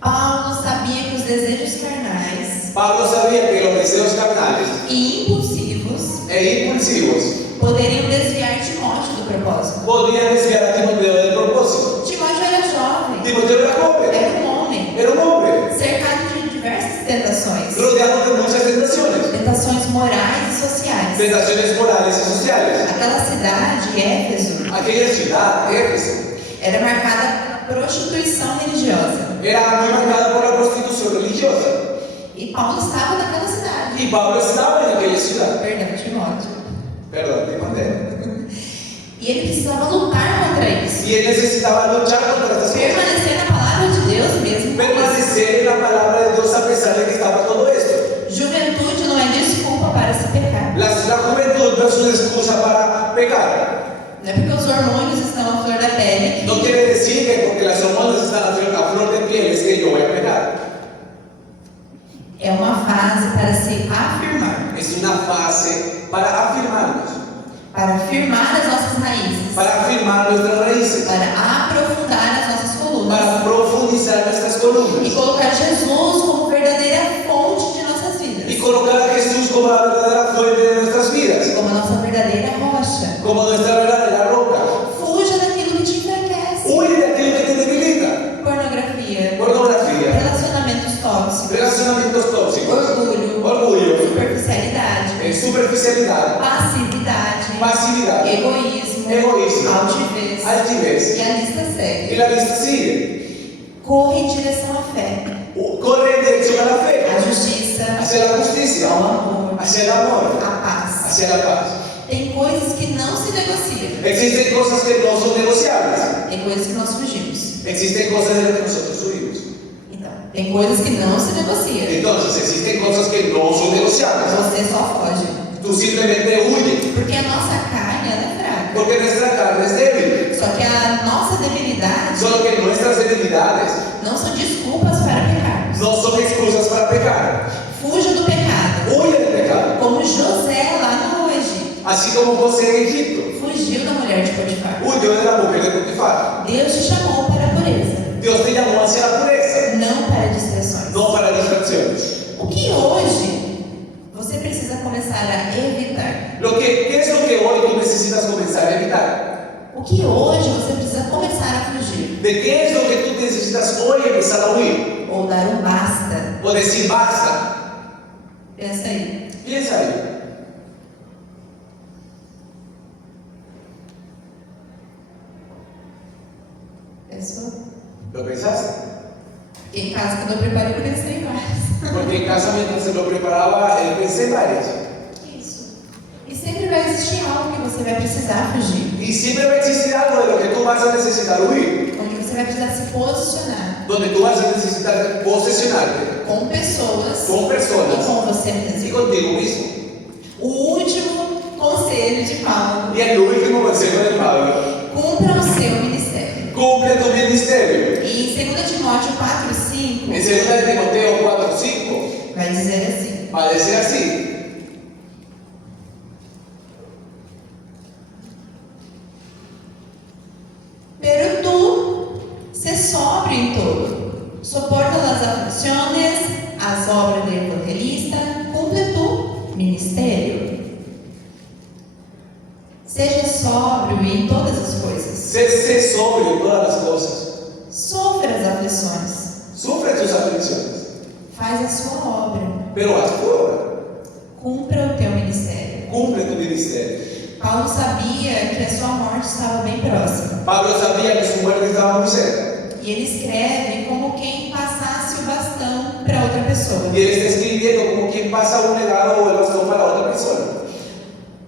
Paulo sabia que os desejos carnais Pablo sabía que los deseos carnales e impulsivos e impulsivos poderiam desviar Timóteo do propósito. podían desviar a Timoteo del propósito. Timóteo era jovem, Timoteo era joven, era um homem, hombre, cercado de diversas tentações. rodeado de muchas tentaciones, Tentações morais e sociais. tentaciones morales y sociales. Aquela cidade, Éfeso, Aquella ciudad, Éfeso, era marcada por prostituição religiosa. era muy marcada por la prostitución religiosa. E Paulo estava naquela cidade. Y Pablo estaba en aquella ciudad. Perdão, Timóteo. Perdón, Timoteo. E ele precisava lutar contra isso. Y él necesitaba luchar contra estas cosas. Permanecer na palavra de Deus mesmo. com isso. Permanecer en la palabra de Dios a pesar de que estaba todo esto. Juventude não é desculpa para se pecar. La juventud no es una excusa para pecar. Não é porque os hormônios estão à flor da pele No quiere decir que porque las hormonas están a flor de piel es que yo voy a pecar. é uma fase para se afirmar, Es una fase para afirmarnos, para firmar as nossas raízes, para afirmar nuestras raíces, para aprofundar as nossas colunas para profundizar nuestras e columnas colocar Jesus como verdadeira fonte de nossas vidas, y colocar a Jesús como la verdadera fuente de nuestras vidas, como a nossa verdadeira rocha. como nuestra verdadera roca. Fuja daquilo que te enfraquece. Huye de aquello que te debilita. Pornografia, Pornografía, relacionamentos tóxicos, relacionamientos tóxicos, orgulho, orgullo, superficialidade, superficialidad, passividade, pasividad, egoísmo, egoísmo, altivez, altivez. e a lista Y segue. la lista sigue. Corre em direção à fé, Corre en dirección a la fe, à justiça, hacia la justicia, ao amor, hacia el amor, à paz. hacia la paz. Tem coisas que não se negociam, Existen cosas que no son negociables. tem coisas que nós fugimos. Existen cosas de las que nosotros subimos. Então, tem coisas que não se negociam. Entonces, existen cosas que no son negociables. Você só foge. Tú simplemente huyes, Porque a nossa carne ela é fraca. porque nuestra carne es débil. Só que a nossa debilidade Solo que nuestras debilidades não são desculpas para pecarmos. no son excusas para pecar. Fuja do pecado. Huye del pecado. Como José lá no Egito Así como José en Egipto fugiu da mulher de Potifar. huyó de la mujer de Potifar. Deus te chamou para a pureza, Dios te llamó hacia la pureza, não para distrações. no para distracciones. O que hoje você precisa começar a evitar? ¿Qué es lo que hoy tú necesitas comenzar a evitar? O que hoje você precisa começar a fugir? ¿De qué es lo que tú necesitas hoy empezar a huir? Ou dar um basta? O decir basta. Pensa aí. Piensa ahí. Pensou? ¿Lo pensaste? Em casa, quando eu preparei, eu pensei em várias. Porque en casa mientras se lo preparaba, pensé en varias. Isso. E sempre vai existir algo que você vai precisar fugir. Y siempre va a existir algo de lo que tú vas a necesitar huir. Onde você vai precisar se posicionar Donde tú vas a necesitar posesionarte com pessoas con e personas com você y mesmo. contigo mismo. O último conselho de Paulo: Y el último consejo de Pablo: cumpra o seu ministério. cumple tu ministerio. E em 2 Timóteo 4:5 En 2 de Timoteo 4:5 vai dizer assim: va a decir así: sofre em todo. Soporta las aflicciones, as obras del evangelista, cumple tu ministerio. Seja sóbrio em todas as coisas. Sé sobrio en todas las cosas. Sofra as aflições. Sufre tus aflicciones, Faz a sua obra. pero haz tu obra. Cumpra o teu ministério. Cumple tu ministerio. Paulo sabia que a sua morte estava bem próxima. Pablo sabía que su muerte estaba muy cerca. E ele escreve como quem passasse o bastão para outra pessoa. Y él está escribiendo como quien pasa un legado o el bastón para otra persona.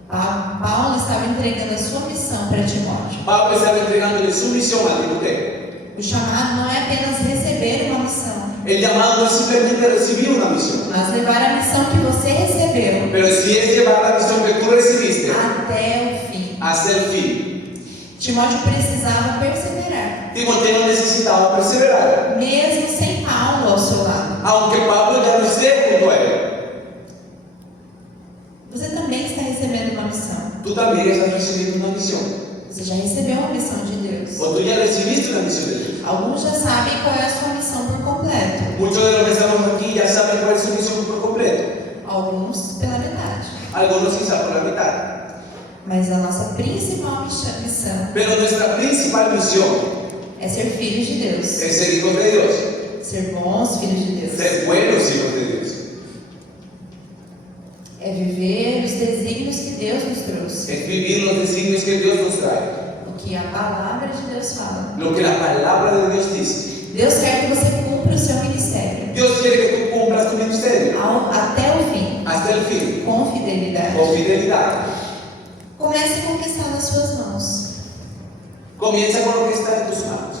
Paulo estava entregando a sua missão para Timóteo. Pablo estaba entregándole su misión a Timoteo. O chamado não é apenas receber uma missão, El llamado no es simplemente recibir una misión, mas levar a missão que você recebeu pero sí es llevar la misión que tú recibiste até o fim. hasta el fin. Timóteo precisava perseverar, Timoteo necesitaba perseverar, mesmo sem Paulo ao seu lado. aunque Pablo ya no esté junto a él. Você também está recebendo uma missão. Tú también estás recibiendo una misión, Você já recebeu uma missão de Deus. o tú ya recibiste una misión de Dios. Alguns já sabem qual é a sua missão por completo. Muchos de los que estamos aquí ya saben cuál es su misión por completo, Alguns pela metade. algunos quizá por la mitad. Mas a nossa principal missão Pero nuestra principal misión é ser filhos de Deus. es ser hijos de Dios, Ser bons filhos de Deus. ser buenos hijos de Dios, É viver os desígnios que Deus nos trouxe. es vivir los designios que Dios nos trae, O que a palavra de Deus fala. lo que la palabra de Dios dice. Deus quer que você cumpra o seu ministério Dios quiere que tú cumplas tu ministerio até o fim, hasta el fin, com fidelidade. con fidelidad. Comece com o que está nas suas mãos. Comienza con lo que está en tus manos,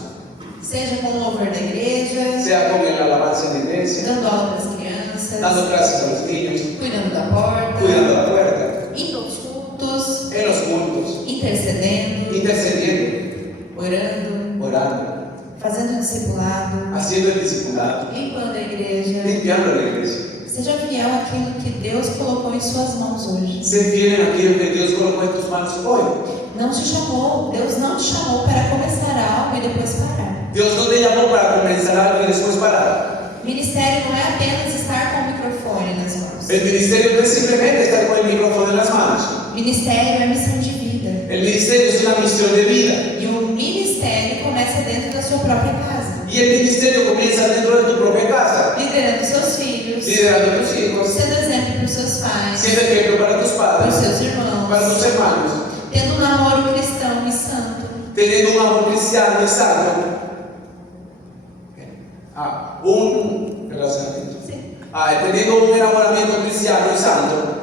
Seja com o louvor da igreja, sea con el alabanza en la iglesia, dando aula para as crianças, dando clases a los niños, cuidando da porta, cuidando la puerta, indo aos cultos, en los cultos, intercedendo, intercediendo, orando, orando, fazendo discipulado, haciendo el discipulado, limpando a igreja. limpiando la iglesia. Seja fiel àquilo que Deus colocou em suas mãos hoje. Sé fiel en aquello que Dios colocó en tus manos hoy. Deus não te chamou para começar algo e depois parar. Dios no te llamó para comenzar algo y después parar. Ministério não é apenas estar com o microfone nas mãos. El ministerio no es simplemente estar con el micrófono en las manos. Ministério é missão de vida. El ministerio es una misión de vida. E o ministério começa dentro da sua própria casa. Y el ministerio comienza dentro de tu propia casa, Liderando seus filhos, liderando a tus hijos, sendo exemplo para os seus pais, siendo ejemplo para tus para os padres, seus irmãos, para tus hermanos, tendo um namoro cristão e santo, teniendo un amor cristiano y santo. Teniendo un enamoramiento cristiano y santo.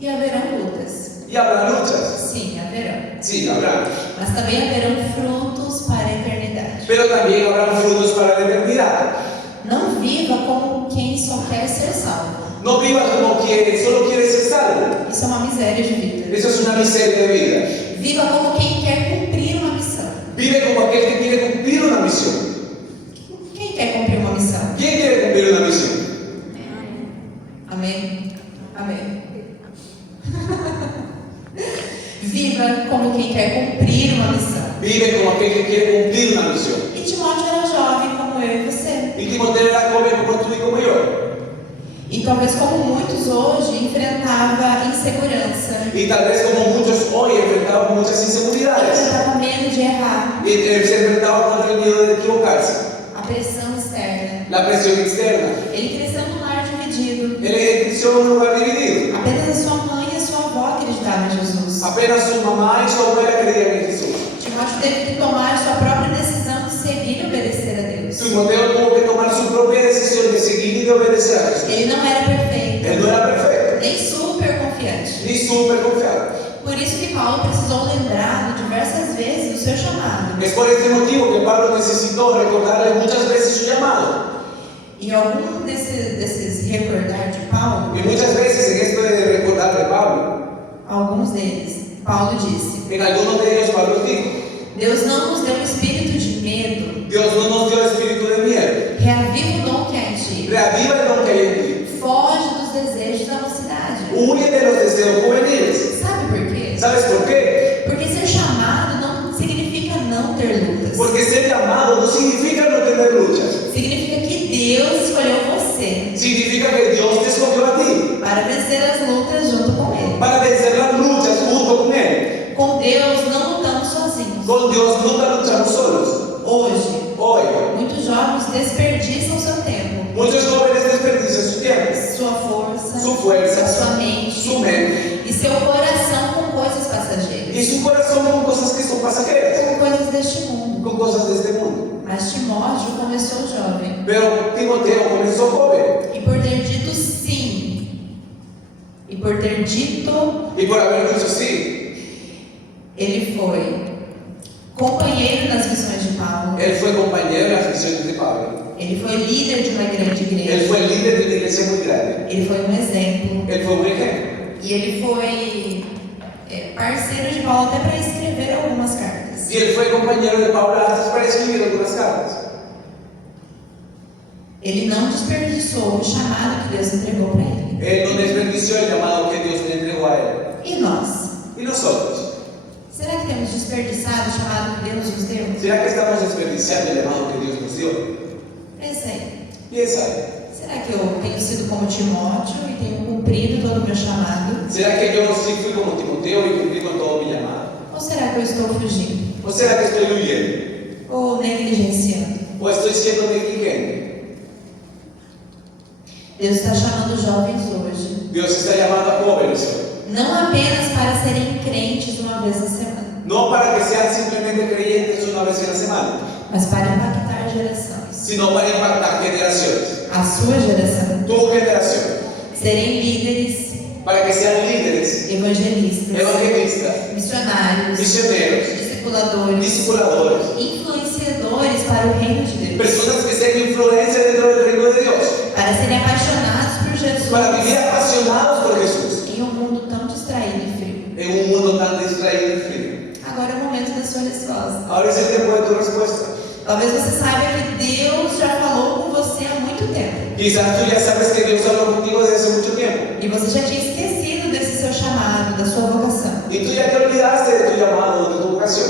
e haverão lutas. Y habrá luchas. Sim, haverão. Sí, habrá. Mas também haverão frutos para a eternidade. Pero también habrá frutos para la eternidad. Não viva como quem só quer ser salvo. No vivas como quien solo quiere ser salvo. Isso é uma miséria de vida. Eso es una miseria de vida. Viva como quem quer cumprir uma missão. Vive como aquel que quiere cumplir una misión. Quem quer cumprir uma missão? ¿Quién quiere cumplir una misión? Amém? Amém. Viva como quem quer cumprir uma missão. Vive como aquel que quiere cumplir una misión. E Timóteo era jovem como eu e você. Y Timoteo era joven como tú y como yo. E talvez como muitos hoje enfrentava insegurança. Y tal vez como muchos hoy enfrentaban muchas inseguridades. Enfrentava medo de errar. Y se enfrentaban contra el miedo de equivocarse. A pressão externa. La presión externa. Ele cresceu num lar dividido. Él creció en un lugar dividido. Apenas a sua mãe e a sua avó acreditavam em Jesus. Apenas su mamá y su abuela creían en Jesús. Timóteo teve que tomar a sua própria decisão de seguir e obedecer a Deus. Timoteo tuvo que tomar su propia decisión de seguir y de obedecer a Jesús. Ele não era perfeito, Él no era perfecto, nem super confiante. ni súper confiado. Por isso que Paulo precisou lembrá-lo diversas vezes do seu chamado. Es por este motivo que Pablo necesitó recordarle muchas veces su llamado. E algum desses recordar de Paulo, Y muchas veces en esto de recordar de Pablo, alguns deles, Paulo disse: en algunos de ellos Pablo dijo: Deus não nos deu um espírito de medo, Dios no nos dio espíritu de miedo. reaviva o dom que há em ti, Reaviva el don que hay en ti. foge dos desejos da mocidade. Huye de los deseos juveniles. Sabe por quê? ¿Sabes por qué? Porque ser chamado não significa não ter lutas. Porque ser llamado no significa no tener Com Deus não lutamos sozinhos. Con Dios nunca luchamos solos. Hoje, Hoy, muitos jovens desperdiçam seu tempo, muchos jóvenes desperdician su tiempo, sua força, su fuerza, sua mente su mente e seu coração com coisas y passageiras, su corazón con cosas que son pasajeras, com coisas deste mundo. con cosas de este mundo. Mas Timóteo começou jovem Pero Timoteo comenzó joven e por ter dito sim, e por ter dito, y por haber dicho sí, ele foi companheiro nas missões de Paulo, él fue compañero en las misiones de Pablo, ele foi líder de uma grande él igreja, fue el líder de una iglesia muy grande, ele foi um exemplo él fue un ejemplo e ele foi parceiro de Paulo até para escrever algumas cartas. y él fue compañero de Pablo antes para escribir algunas cartas. Ele não desperdiçou o chamado que Deus entregou para ele. Él no desperdició el llamado que Dios le entregó a él. E nós? ¿Y nosotros? Será que temos desperdiçado o chamado que Deus nos deu? ¿Será que estamos desperdiciando el llamado que Dios nos dio? Pensei, Piensa, será que eu tenho sido como Timóteo e tenho cumprido todo o meu chamado? ¿será que yo sí fui como Timoteo y cumplí con todo mi llamado? Ou será que eu estou fugindo? ¿O será que estoy huyendo? Ou negligenciando? ¿O estoy siendo negligente? Deus está chamando jovens hoje, Dios está llamando a jóvenes hoy. não apenas para serem crentes uma vez na semana, No para que sean simplemente creyentes una vez en la semana, mas para impactar gerações. sino para impactar generaciones. A sua geração. Tu generación. Serem líderes, Para que sean líderes, evangelistas, evangelistas, missionários, misioneros, discipuladores, discipuladores, influenciadores para o reino de Deus, personas que sean influencia dentro del reino de Dios, para serem apaixonados por Jesus para vivir apasionados por Jesús, em um mundo tão distraído e frio. en un mundo tan distraído y frío. Agora é o momento da sua resposta. Ahora es el tiempo de tu respuesta. Talvez você saiba que Deus já falou com você há muito tempo Quizás tú ya sabes que Dios habló contigo desde hace mucho tiempo e você já tinha esquecido desse seu chamado, da sua vocação. y tú ya te olvidaste de tu llamado, de tu vocación,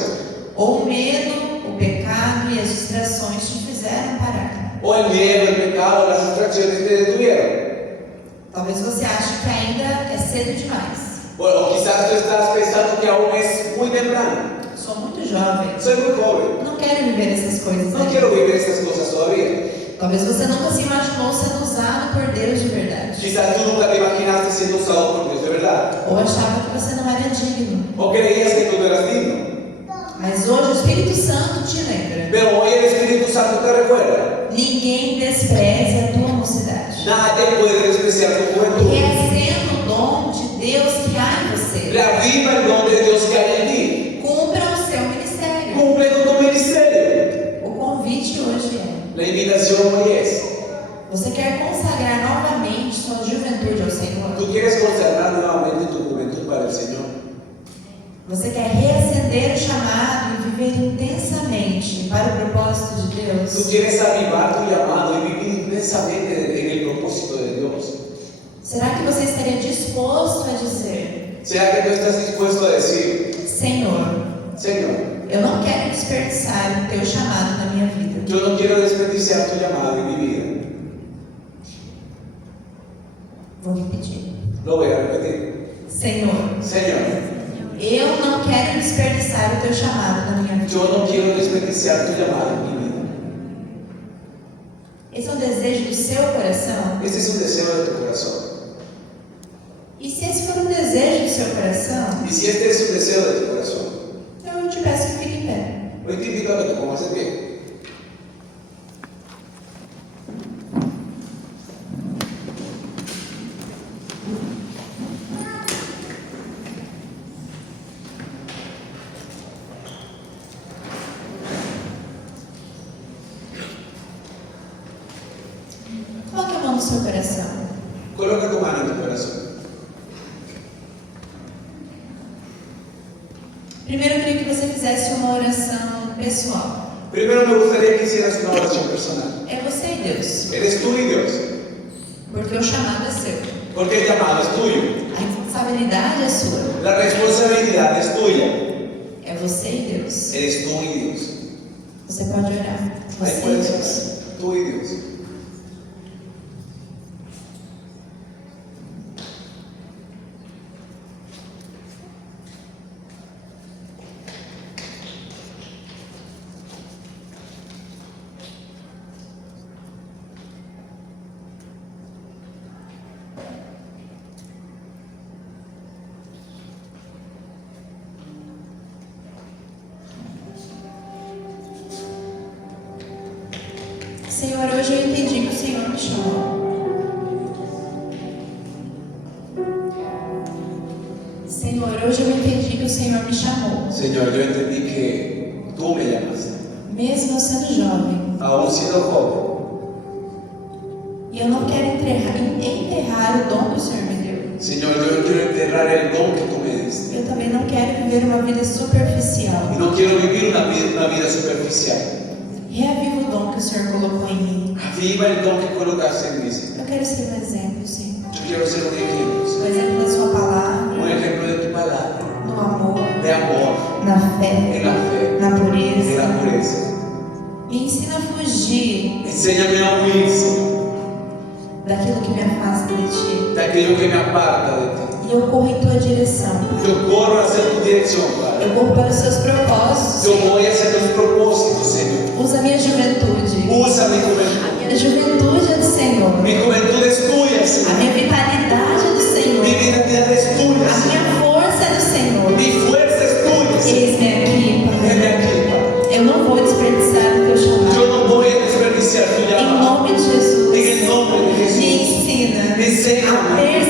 Ou o medo, o pecado e as distrações te fizeram parar. o el miedo, el pecado, las distracciones te detuvieron, Talvez você ache que ainda é cedo demais. o quizás tú estás pensando que aún es muy temprano. Sou muito jovem. Soy muy joven, Não quero viver essas coisas. no ainda. quiero vivir estas cosas todavía. Talvez você nunca se imaginou sendo usado por Deus de verdade. Quizás tú nunca te imaginaste siendo usado por Dios de verdad, Ou achava que você não era digno. o creías que tú no eras digno. Mas hoje o Espírito Santo te lembra. Pero hoy el Espíritu Santo te recuerda, Ninguém despreze a tua mocidade. nadie puede despreciar tu juventud. Reacenda o dom de Deus que há em você. Reaviva el don de Dios que hay en ti. Cumpra o seu ministério. Cumple con tu ministerio. O convite hoje é: La invitación hoy es, você quer consagrar novamente sua juventude ao Senhor? tú quieres consagrar nuevamente tu juventud para el Señor. Você quer reacender o chamado e viver intensamente para o propósito de Tú Deus? quieres avivar tu llamado y vivir intensamente en el propósito de Dios. Será que você estaria disposto a dizer: ¿Será que tú estás dispuesto a decir, Senhor, Señor, eu não quero desperdiçar o teu chamado na minha vida. yo no quiero desperdiciar tu llamado en mi vida? Vou repetir. Lo voy a repetir. Senhor, Señor, eu não quero desperdiçar o teu chamado na minha vida. yo no quiero desperdiciar tu llamado en mi vida. Esse é um desejo do seu coração? Este es un deseo de tu corazón. E se esse for um desejo do seu coração, Y si este es un deseo de tu corazón, então eu te peço que fique em pé. hoy te invito a que te pongas de pie. Coloque a mão no seu coração. Coloca tu mano en tu corazón. Primeiro eu queria que você fizesse uma oração pessoal. Primero me gustaría que hicieras una oración personal. É você e Deus. Eres tú y Dios, Porque o chamado é seu. porque el llamado es tuyo. A responsabilidade é sua. La responsabilidad es tuya. É você e Deus. Eres tú y Dios. Você pode orar. Ahí Você e puedes Deus. orar. Tú y Dios. Senhor, hoje eu entendi que o Senhor me chamou. Senhor, hoje eu entendi que o Senhor me chamou. Señor, yo entendí que tú me llamaste. Mesmo eu sendo jovem. Aún siendo joven. E eu não quero enterrar o dom que o Senhor me deu. Señor, yo no quiero enterrar el don que tú me diste. Eu também não quero viver uma vida superficial. Y no quiero vivir una vida superficial. Reaviva o dom que o Senhor colocou em mim. Aviva el don que colocaste en mí, Señor. Eu quero ser um exemplo, Senhor. Yo quiero ser un ejemplo, Um Señor. exemplo da sua palavra, Un ejemplo de tu palabra, no amor, de amor, na fé, en la fe, na en pureza. la pureza. Me ensina a fugir Enséñame a huir, Señor, daquilo que me afasta de Ti. de aquello que me aparta de ti. E eu corro em Tua direção. Yo corro hacia tu dirección, Padre. Eu corro para os Seus propósitos. Yo voy hacia tus propósitos, Señor. Usa a minha juventude. Usa mi juventud. A minha juventude é do Senhor. Mi juventud es tuya, A Señor. minha vitalidade é do Senhor. Mi vitalidad es tuya, A Señor. minha força é do Senhor. Mi fuerza es tuya, Señor. Eis-me aqui, Ven Pai. aquí, Padre. Eu não vou desperdiçar o Teu Yo chamado. no voy a desperdiciar tu Em llamado. nome de Jesus. En el nombre de Me Jesús. ensina Enséñame a